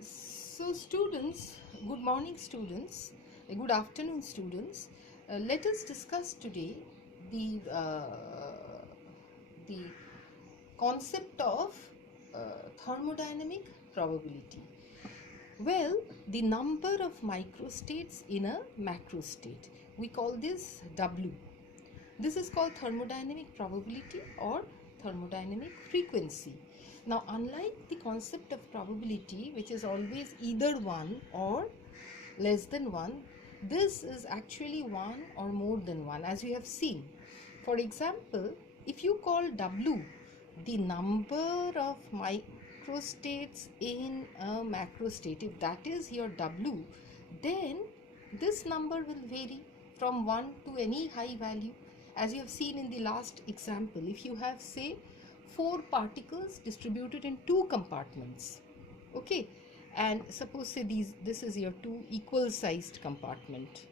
So students, good morning students, good afternoon students. Let us discuss today the the concept of thermodynamic probability. Well, the number of microstates in a macrostate. We call this W. This is called thermodynamic probability or thermodynamic frequency. Now, unlike the concept of probability, which is always either 1 or less than 1, this is actually 1 or more than 1, as we have seen. For example, if you call W the number of microstates in a macrostate, if that is your W, then this number will vary from 1 to any high value. As you have seen in the last example, if you have say 4 particles distributed in 2 compartments, okay, and suppose say this is your 2 equal sized compartment.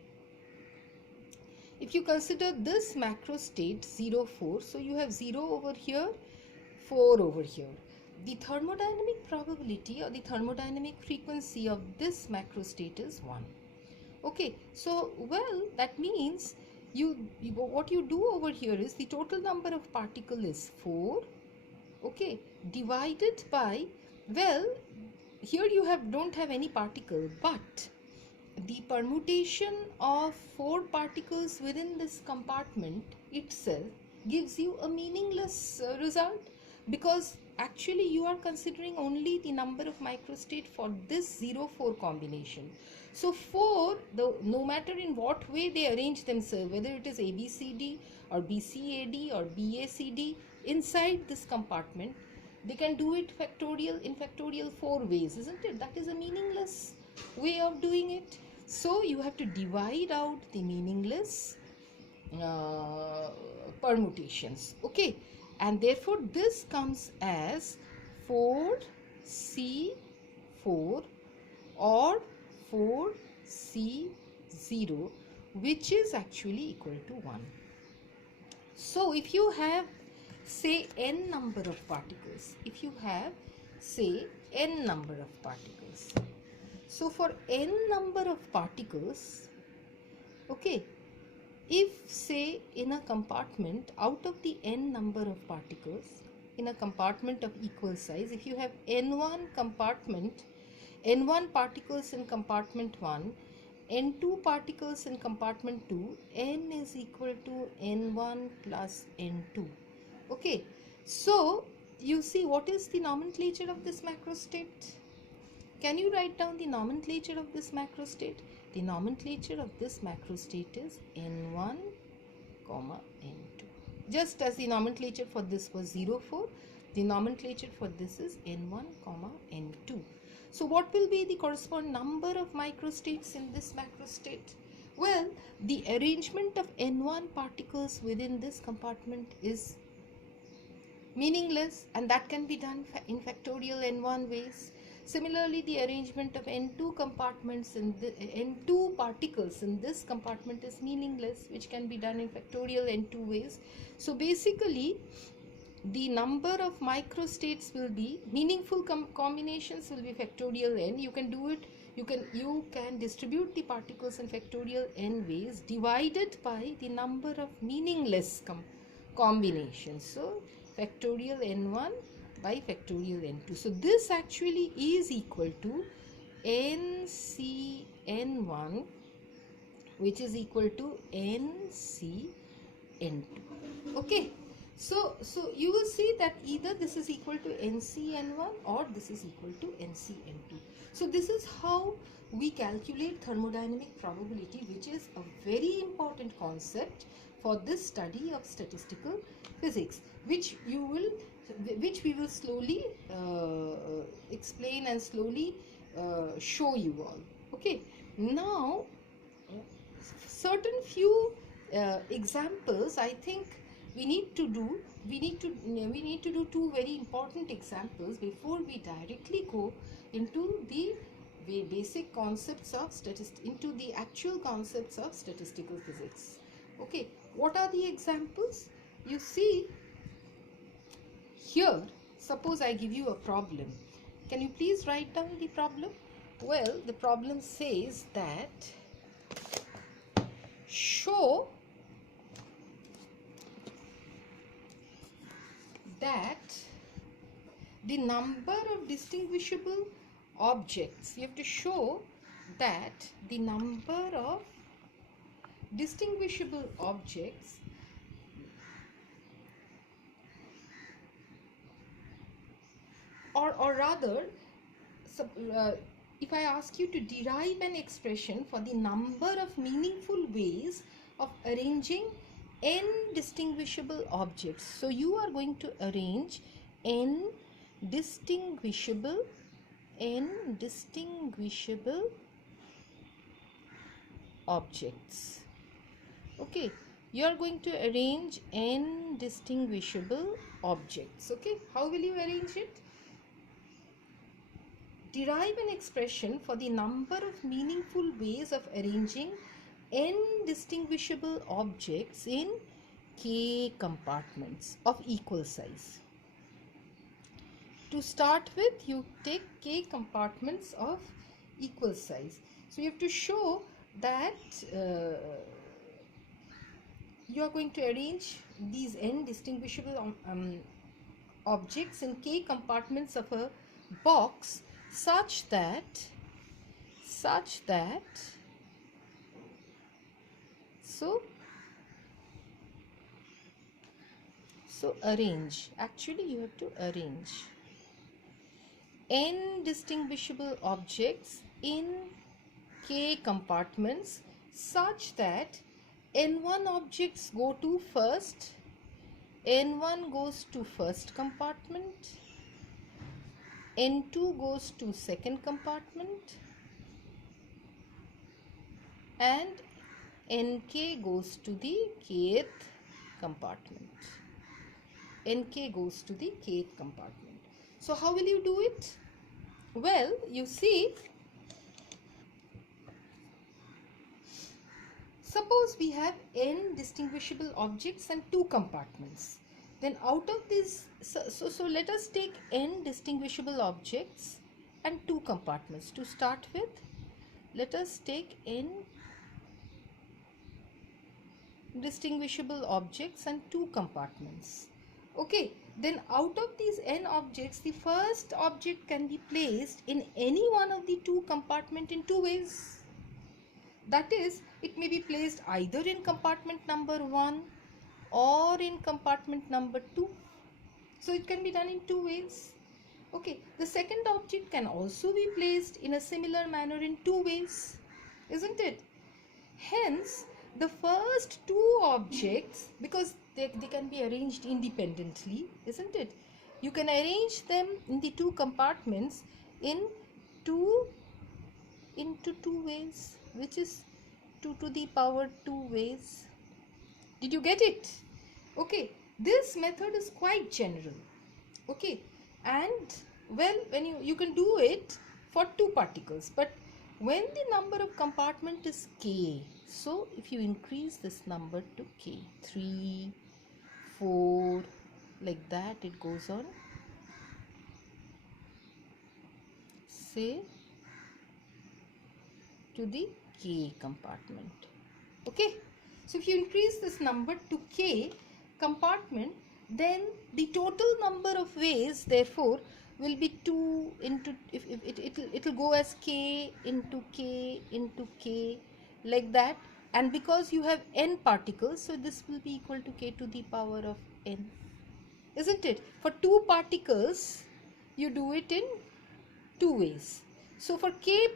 If you consider this macrostate 0, 4, so you have 0 over here, 4 over here. The thermodynamic probability or the thermodynamic frequency of this macrostate is 1. Okay, so well, that means what you do over here is the total number of particle is 4, okay, divided by, well, here you don't have any particle, but the permutation of 4 particles within this compartment itself gives you a meaningless result, because actually you are considering only the number of microstate for this 0-4 combination. So 4, no matter in what way they arrange themselves, whether it is ABCD or BCAD or BACD inside this compartment, they can do it in factorial 4 ways, isn't it? That is a meaningless way of doing it. So you have to divide out the meaningless permutations, okay, and therefore this comes as 4C4 or 4C0, which is actually equal to 1. So if you have say n number of particles, so for n number of particles, okay, if say in a compartment, out of the n number of particles in a compartment of equal size, if you have n1 particles in compartment 1, n2 particles in compartment 2, n is equal to n1 plus n2. Okay, so you see what is the nomenclature of this macrostate? Can you write down the nomenclature of this macrostate? The nomenclature of this macrostate is N1, N2. Just as the nomenclature for this was 0, 4, the nomenclature for this is N1, N2. So what will be the corresponding number of microstates in this macrostate? Well, the arrangement of N1 particles within this compartment is meaningless, and that can be done in factorial n1 ways. Similarly, the arrangement of n2 compartments in the n2 particles in this compartment is meaningless, which can be done in factorial n2 ways. So basically, the number of microstates will be meaningful combinations will be factorial n. You can do it. You can distribute the particles in factorial n ways divided by the number of meaningless combinations. So factorial n1 by factorial n2. So this actually is equal to NCN1, which is equal to NCN2. Okay. So you will see that either this is equal to NCN1 or this is equal to NCN2. So this is how we calculate thermodynamic probability, which is a very important concept for this study of statistical physics, which we will slowly explain and slowly show you all. Okay, now certain few examples I think we need to do two very important examples before we directly go into the basic concepts of into the actual concepts of statistical physics. Okay, what are the examples? You see here, suppose I give you a problem. Can you please write down the problem? Well, the problem says that show that the number of distinguishable objects, you have to show that the number of distinguishable objects or rather if I ask you to derive an expression for the number of meaningful ways of arranging n distinguishable objects, so you are going to arrange n distinguishable objects. Okay, you are going to arrange n distinguishable objects. Okay, how will you arrange it? Derive an expression for the number of meaningful ways of arranging n distinguishable objects in k compartments of equal size. To start with, you take k compartments of equal size. So you have to show that you are going to arrange these n distinguishable objects in k compartments of a box such that so arrange, actually you have to arrange n distinguishable objects in k compartments such that n1 objects go to first, n1 goes to first compartment, n2 goes to second compartment, and nk goes to the kth compartment. Nk goes to the kth compartment. So how will you do it? Well, you see, suppose we have n distinguishable objects and 2 compartments. Then out of these, so let us take n distinguishable objects and 2 compartments. To start with, let us take n distinguishable objects and 2 compartments. Okay, then out of these n objects, the first object can be placed in any one of the 2 compartments in 2 ways. That is, it may be placed either in compartment number 1 or in compartment number 2. So it can be done in 2 ways. Okay, the second object can also be placed in a similar manner in 2 ways, isn't it? Hence, the first 2 objects, because they can be arranged independently, isn't it? You can arrange them in the 2 compartments into 2 ways, which is 2 to the power 2 ways. Did you get it? Okay, this method is quite general. Okay, and well, when you can do it for 2 particles, but when the number of compartment is k, so if you increase this number to k, 3, 4, like that it goes on, say to the k compartment. Okay, so if you increase this number to k compartment, then the total number of ways therefore will be 2 into, if it will go as k into k into k, like that. And because you have n particles, so this will be equal to k to the power of n, isn't it? For 2 particles you do it in 2 ways. So for k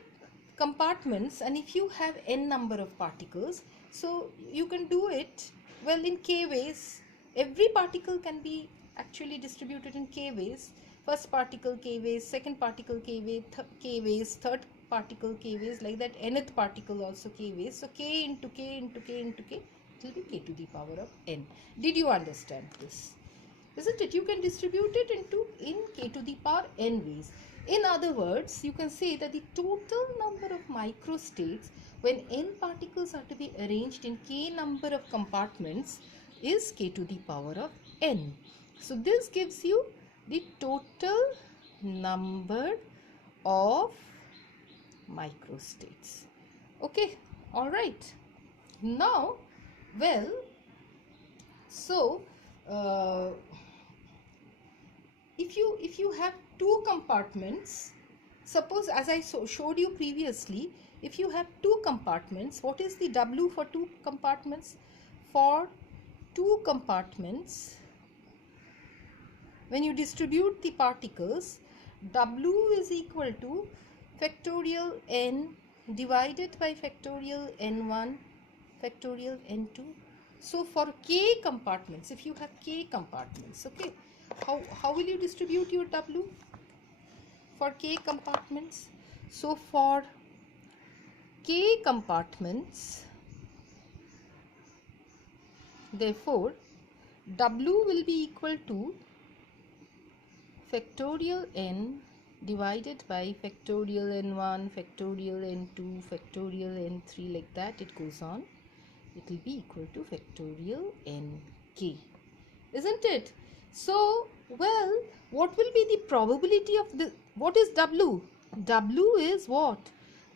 compartments, and if you have n number of particles, so you can do it well in k ways. Every particle can be actually distributed in k ways. First particle k ways, second particle k ways, third particle k ways, like that. Nth particle also k ways. So k into k into k into k, it will be k to the power of n. Did you understand this? Isn't it? You can distribute it in k to the power n ways. In other words, you can say that the total number of microstates when n particles are to be arranged in k number of compartments is k to the power of n. So this gives you the total number of microstates. Okay, all right. Now, well, so if you have two compartments, suppose as I showed you previously, if you have two compartments, what is the W for two compartments? For two compartments, when you distribute the particles, W is equal to factorial n divided by factorial n1 factorial n2. So for k compartments, if you have k compartments, okay, how will you distribute your W for k compartments? So for k compartments, therefore W will be equal to factorial n divided by factorial n1 factorial n2 factorial n3, like that it goes on. It will be equal to factorial nk, isn't it? So, well, what will be the probability of this? What is W? W is what?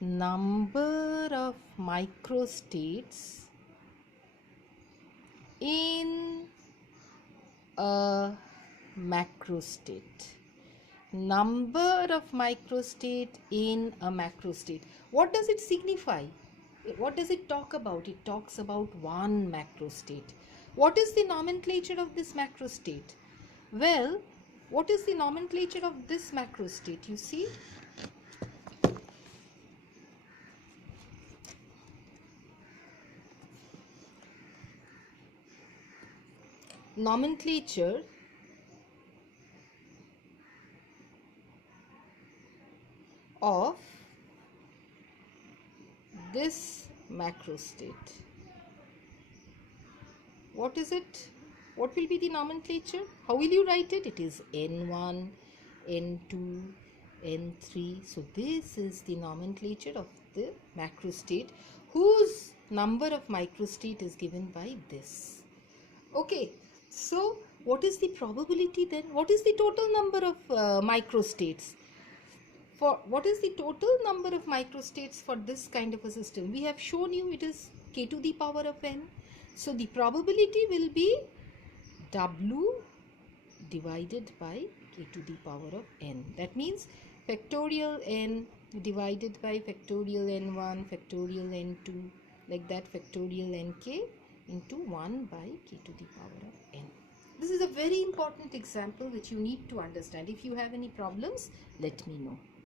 Number of microstates in a macrostate. Number of microstate in a macrostate. What does it signify? What does it talk about? It talks about one macrostate. What is the nomenclature of this macrostate? Well, what is the nomenclature of this macrostate? You see, nomenclature of this macrostate. What is it? What will be the nomenclature? How will you write it? It is N1, N2, N3. So this is the nomenclature of the macrostate whose number of microstate is given by this. Okay, so what is the probability then? What is the total number of microstates? For what is the total number of microstates for this kind of a system? We have shown you it is k to the power of n. So the probability will be W divided by k to the power of n. That means factorial n divided by factorial n1, factorial n2, like that, factorial nk into 1 by k to the power of n. This is a very important example which you need to understand. If you have any problems, let me know.